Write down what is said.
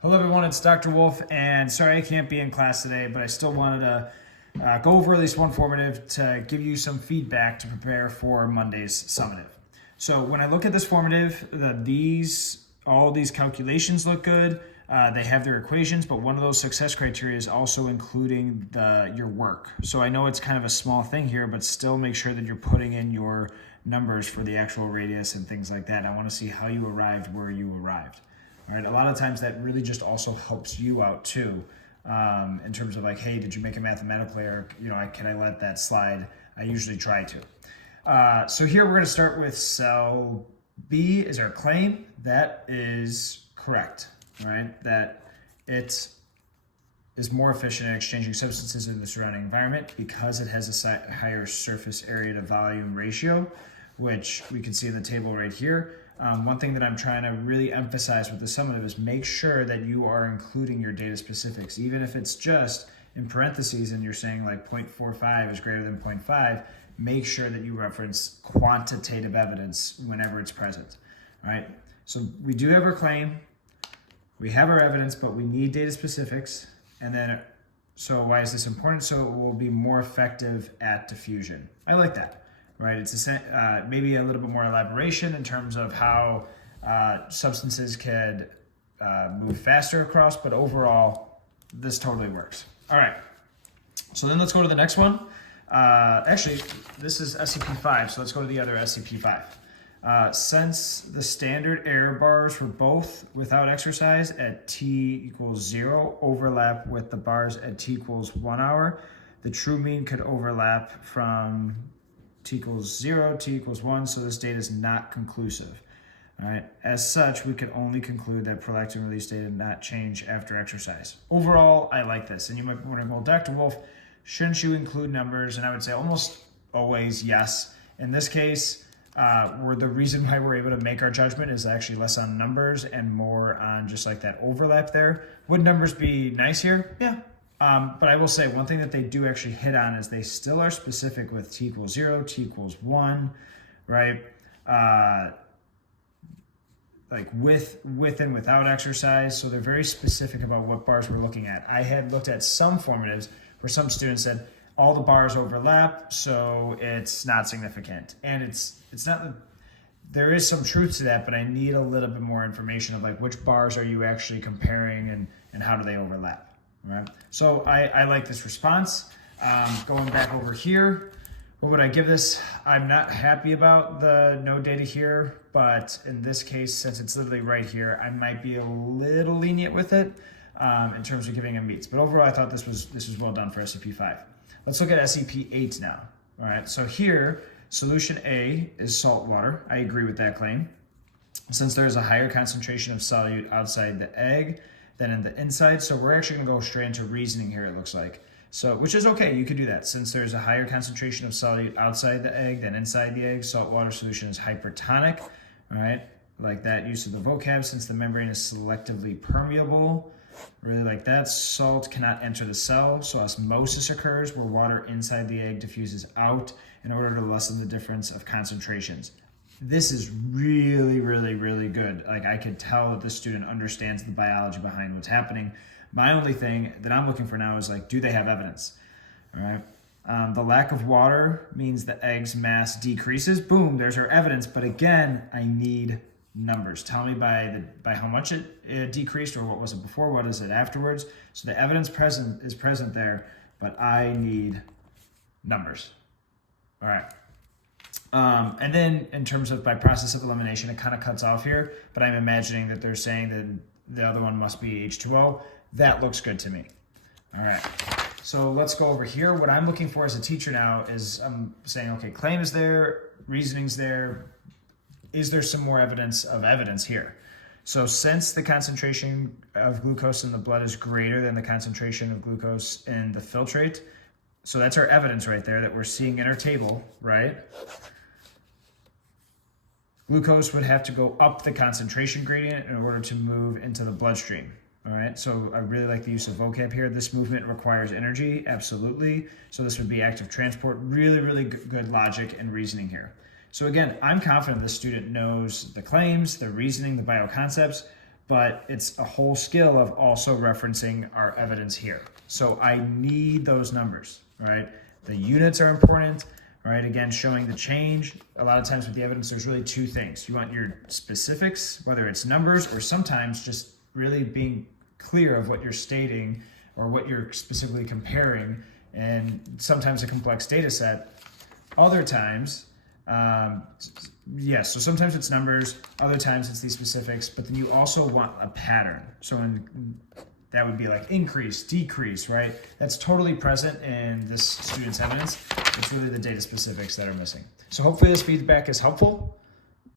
Hello everyone, it's Dr. Wolf, and sorry I can't be in class today, but I still wanted to go over at least one formative to give you some feedback to prepare for Monday's summative. So when I look at this formative, all these calculations look good. They have their equations, but one of those success criteria is also including your work. So I know it's kind of a small thing here, but still make sure that you're putting in your numbers for the actual radius and things like that. I want to see how you arrived where you arrived. All right, a lot of times that really just also helps you out too, in terms of like, hey, did you make a mathematical error? Can I let that slide? I usually try to. So here we're going to start with cell B is our claim. That is correct, all right? That it is more efficient at exchanging substances in the surrounding environment because it has a higher surface area to volume ratio, which we can see in the table right here. One thing that I'm trying to really emphasize with the summative is make sure that you are including your data specifics, even if it's just in parentheses and you're saying like 0.45 is greater than 0.5, make sure that you reference quantitative evidence whenever it's present, all right? So we do have our claim, we have our evidence, but we need data specifics. And then, so why is this important? So it will be more effective at diffusion. I like that. Right, it's maybe a little bit more elaboration in terms of how substances could move faster across, but overall, this totally works. All right, so then let's go to the next one. Actually, this is SCP-5, so let's go to the other SCP-5. Since the standard error bars were both without exercise at t equals 0 overlap with the bars at t equals 1 hour, the true mean could overlap from t equals 0, t equals 1, so this data is not conclusive. All right. As such, we could only conclude that prolactin release data did not change after exercise. Overall, I like this. And you might want to go, Dr. Wolf, shouldn't you include numbers? And I would say almost always yes. In this case, the reason why we're able to make our judgment is actually less on numbers and more on just like that overlap there. Would numbers be nice here? Yeah. But I will say one thing that they do actually hit on is they still are specific with t equals 0, t equals 1, right? Like with and without exercise. So they're very specific about what bars we're looking at. I had looked at some formatives where some students said all the bars overlap, so it's not significant. And it's not, there is some truth to that, but I need a little bit more information of like which bars are you actually comparing and how do they overlap. Right. So I like this response. Going back over here, what would I give this? I'm not happy about the no data here, but in this case, since it's literally right here, I might be a little lenient with it in terms of giving it meets. But overall, I thought this was well done for SCP-5. Let's look at SCP-8 now. All right. So here, solution A is salt water. I agree with that claim. Since there's a higher concentration of solute outside the egg than in the inside. So we're actually gonna go straight into reasoning here, it looks like. So, which is okay, you could do that. Since there's a higher concentration of solute outside the egg than inside the egg, saltwater solution is hypertonic, all right? Like that use of the vocab, since the membrane is selectively permeable. Really like that. Salt cannot enter the cell, so osmosis occurs where water inside the egg diffuses out in order to lessen the difference of concentrations. This is really, really, really good. Like I could tell that the student understands the biology behind what's happening. My only thing that I'm looking for now is like, do they have evidence? All right. The lack of water means the egg's mass decreases. Boom, there's our evidence. But again, I need numbers. Tell me by how much it decreased, or what was it before, what is it afterwards. So the evidence is present there, but I need numbers. All right. And then in terms of by process of elimination, it kind of cuts off here, but I'm imagining that they're saying that the other one must be H2O. That looks good to me. All right. So let's go over here. What I'm looking for as a teacher now is I'm saying, okay, claim is there, reasoning's there. Is there some more evidence here? So since the concentration of glucose in the blood is greater than the concentration of glucose in the filtrate, so that's our evidence right there that we're seeing in our table, right? Glucose would have to go up the concentration gradient in order to move into the bloodstream. All right, so I really like the use of vocab here. This movement requires energy, absolutely. So this would be active transport. Really, really good logic and reasoning here. So again, I'm confident the student knows the claims, the reasoning, the bioconcepts, but it's a whole skill of also referencing our evidence here. So I need those numbers, right? The units are important, right? Again, showing the change. A lot of times with the evidence, there's really two things. You want your specifics, whether it's numbers or sometimes just really being clear of what you're stating or what you're specifically comparing, and sometimes a complex data set. Other times, yes, so sometimes it's numbers, other times it's these specifics, but then you also want a pattern. So that would be like increase, decrease, right? That's totally present in this student's evidence. It's really the data specifics that are missing. So hopefully this feedback is helpful.